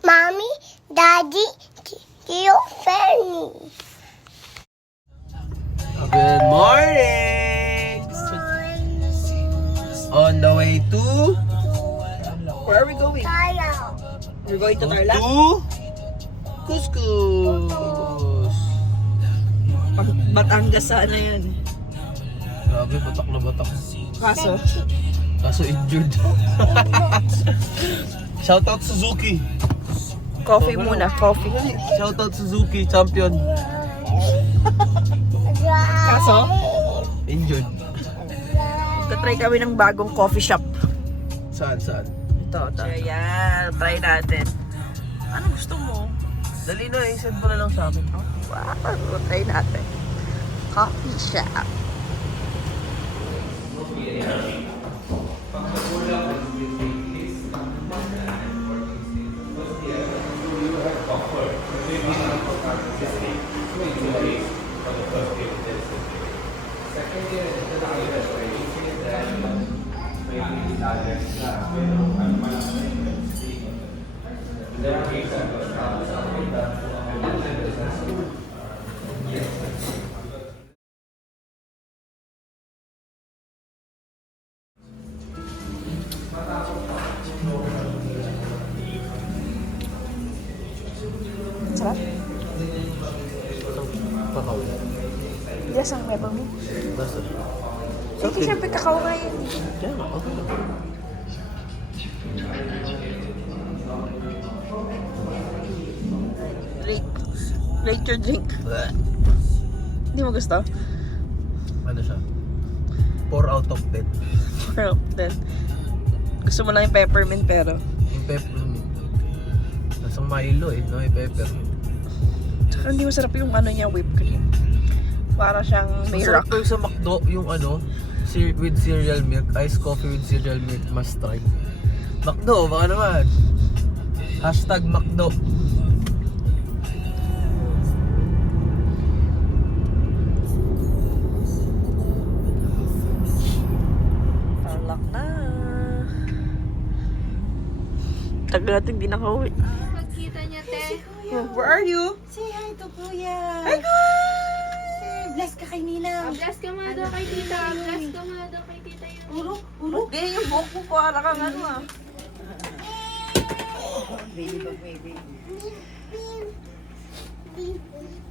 Mommy, Daddy, Tio Fernie. Good morning! On the way to... Where are we going? Tayo. We're going to Tarlac? To... Couscous! Batangas sana yan. Grabe, batak na batak. Kaso, Kaso injured. Shoutout Suzuki! coffee muna, coffee. Shoutout Suzuki, champion. Kaso, Injured. tatry kami ng bagong coffee shop. Saan? Ito. Ayan, try natin. Ano gusto mo? Dali na, send mo na lang sa akin. Wow, try natin. Coffee shop. Sarap. Kakao. Yes, ang meron mo. Basta. Sige, syempre kakao nga yun. Kaya nga, okay lang. Rate your drink. Hindi mo gusto? Ano siya? 4 out of 10. Pero, then, gusto mo lang yung peppermint pero. Yung peppermint. Nasang Milo no? Yung peppermint. Tsaka hindi masarap yung ano niya, whipped cream. Para siyang may Masarap rock. yung sa McDo, yung ano, with cereal milk, iced coffee with cereal milk, must try. McDo, baka naman. Hashtag McDo. Tarlac na. Tagal natin di nakauwi. Pagkita niya, te. Where are you? Say hi to Kuya. Hi, Bless ka kay Ninang. Bless ka mga daw kay tita. Bless ka mga daw kay tita yun. Ulo? Ganyan yung buhok mo para kang ano ah.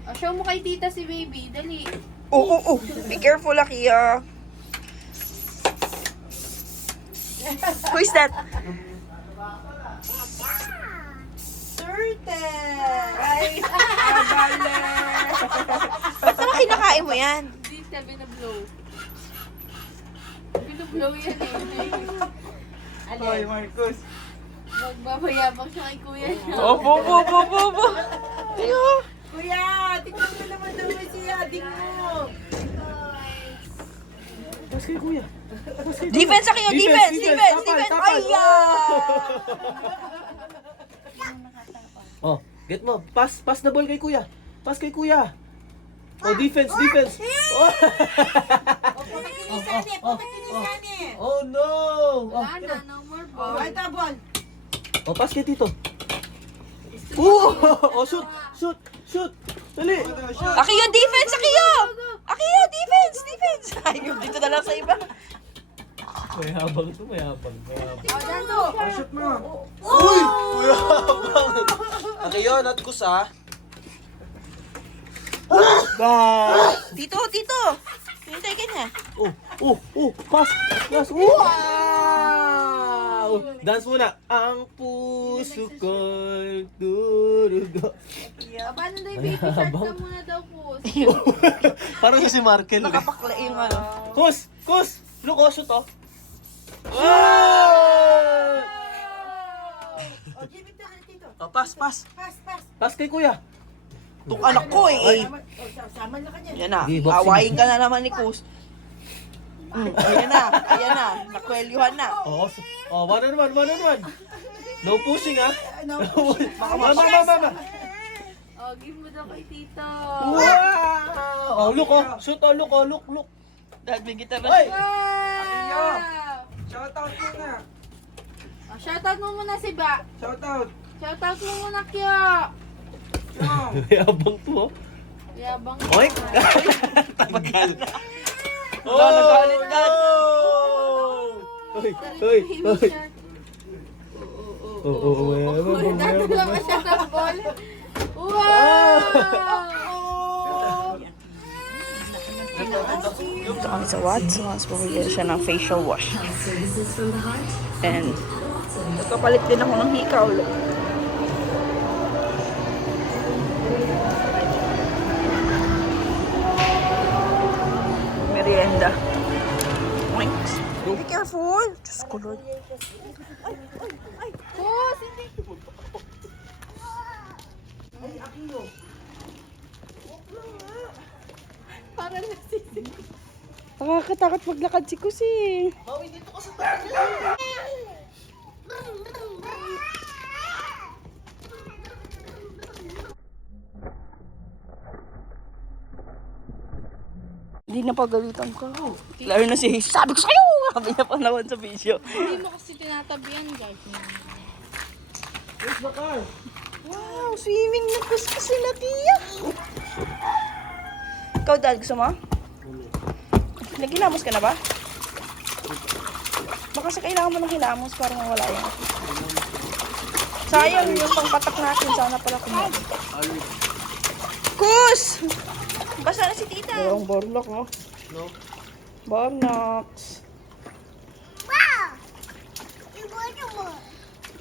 Oh, show mo kay tita si baby. Dali. Oh. Be careful, Akia. Who is that? Turtle! Ay, abale! Ba't naman kinakain mo yan? Hindi siya binablow. Binablow yan eh. Hoy, Marcos. Magbabayabang siya kay kuya niya. Opo. Ayo. Kuya, tignan mo naman daw si ading mo. Tapos kay kuya. Defense, Akia! Defense! Tapal. Ay, Oh, get mo. Pass the ball kay kuya. Pass kay kuya. Oh, defense. Oh, Pakikinisani. oh no. Oh, Wala na, no more ball. Ay, tabol. oh, pass kay tito. Oh, shoot. Dali. Akia, defense! Akia, defense! Ayaw, dito na lang sa iba. May habang. Shoot mo. Uy! Kuya habang. Akiyo, not kus ah. Tito! Hintay ka niya. Pass. Wow! Dance muna. Ang puso ko'y durugo. Paano daw yung baby shark ka muna daw po? Parang si Markel. Nakapakla yung ano. Kus! Look, shoot oh. Wow! O, Jimmy, ito ka dito. Oh, pass. Pass. Pass kay kuya. Itong anak ko eh. Sama na ka niya. Yan na. Di, boxing. Awayin ka na naman ni Kus. Ayan na. Nakwelyuhan na. Oh, one on one. No pushing ah. No, Mama. Oh, give mo daw kay tito. Wow! Oh, look oh. Shoot oh, look. Dahil may gitara. Hoy! Wow! Shoutout muna. Oh, shoutout mo muna si Ba. Shoutout. Shoutout mo muna, Kya. Yabang to, oh. Yabang. Oy! Tabagal. Oh, nagalit na. Hoy, hoy, hoy. Oo, Nagdadala pa siya ng ball. Wow! Ito kami sa Watts. Once bumili siya ng facial wash. And nagpapalit din ako ng hikaw. Look. Merienda. Thanks. Be careful. Diyos ko, Lord. Nakakatakot maglakad si Kusi. Hindi na pagalitan ka. Lalo na si sabi ko sa'yo! Sabi niya pa naman sa video. Hindi mo kasi tinatabihan, guys. Wow, swimming na kasi na tiya. Ikaw, Dad, gusto mo? Naghilamos ka na ba? Baka sa kailangan mo ng hilamos para mawala yan. Sayang yung pangpatak natin. Sana pala kumain. Kus! Basta na si tita. Parang borlok, oh. No? Bornox. Wow! You want to work?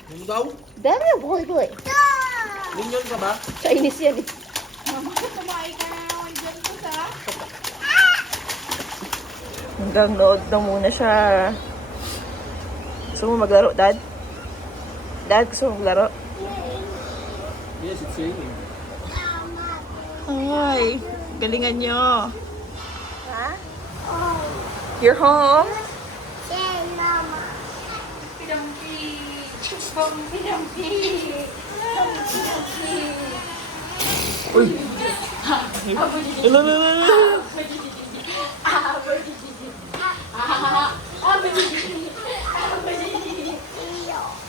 Yung daw? Dami yung boy. Minion ka ba? Chinese yan eh. Kumain ka na naman dyan ko sa... Hanggang nood na muna siya. Gusto mo maglaro, Dad? Dad, gusto mo maglaro? Yes, it's raining. Ay, galingan nyo. Huh? Oh, You're home? say mama. Uy! Hello, hello, hello!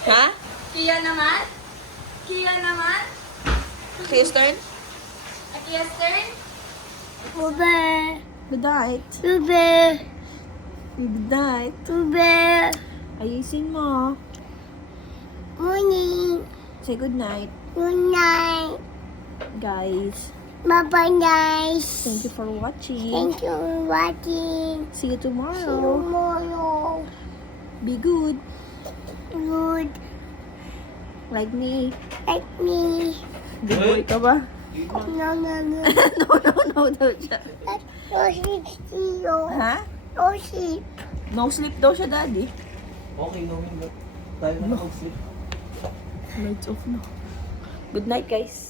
Ha? Kia naman? Kia naman? Kiss turn? Kia's turn? Ube, Good night. ube, Good night. ube. Ayusin mo. Morning. Say good night, Good night. guys. Bye-bye, guys. Thank you for watching. Thank you for watching. See you See you tomorrow. tomorrow. Be good. Good. Like me. Like me. Good boy ka ba? No, no, no. No daw siya. No sleep, Tio. Ha? No sleep. No sleep daw siya, Daddy. Okay, no, hindi. Tayo na mag-sleep. Lights off na. Good night, guys.